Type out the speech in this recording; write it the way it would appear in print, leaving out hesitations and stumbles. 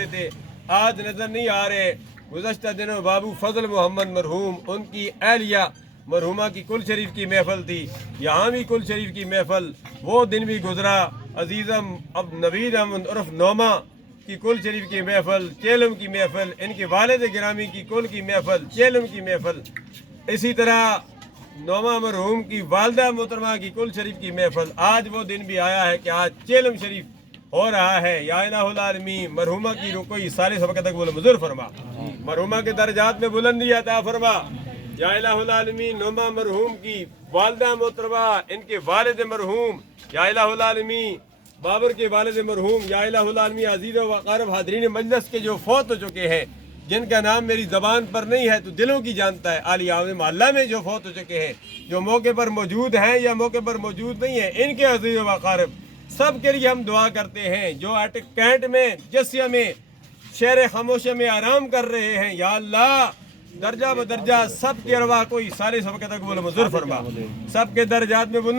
کرتے تھے آج نظر نہیں آ رہے۔ گزشتہ دنوں بابو فضل محمد مرحوم ان کی اہلیہ مرحومہ کی کل شریف کی محفل تھی، یہاں بھی کل شریف کی محفل، وہ دن بھی گزرا۔ عزیزم اب نوید احمد عرف نعمہ کی کل شریف کی محفل، چیلم کی محفل، ان کے والد گرامی کی کل کی محفل، چیلم کی محفل، اسی طرح نعمہ مرحوم کی والدہ محترمہ کی کل شریف کی محفل۔ آج وہ دن بھی آیا ہے کہ آج چیلم شریف ہو رہا ہے۔ یا الہ العالمین مرحومہ کی رکوئی سارے سبقہ تک بولے مزور فرما، مرحومہ کے درجات میں بلندی عطا فرما۔ یا الہ العالمین نعمہ مرحوم کی والدہ محترمہ، ان کے والد مرحوم، یا الہ العالمین بابر کے والد مرحوم، یا الہ العالمین عزیز و اقارب حاضرین مجلس کے جو فوت ہو چکے ہیں، جن کا نام میری زبان پر نہیں ہے تو دلوں کی جانتا ہے، عالی عام محلہ میں جو فوت ہو چکے ہیں، جو موقع پر موجود ہیں یا موقع پر موجود نہیں ہیں، ان کے عزیز و اقارب سب کے لیے ہم دعا کرتے ہیں۔ جو اٹک کینٹ میں جسیہ میں شہر خاموشی میں آرام کر رہے ہیں، یا اللہ درجہ بدرجہ سب کے ارواح کو سارے سب کے تک بول منظور فرما، سب کے درجات میں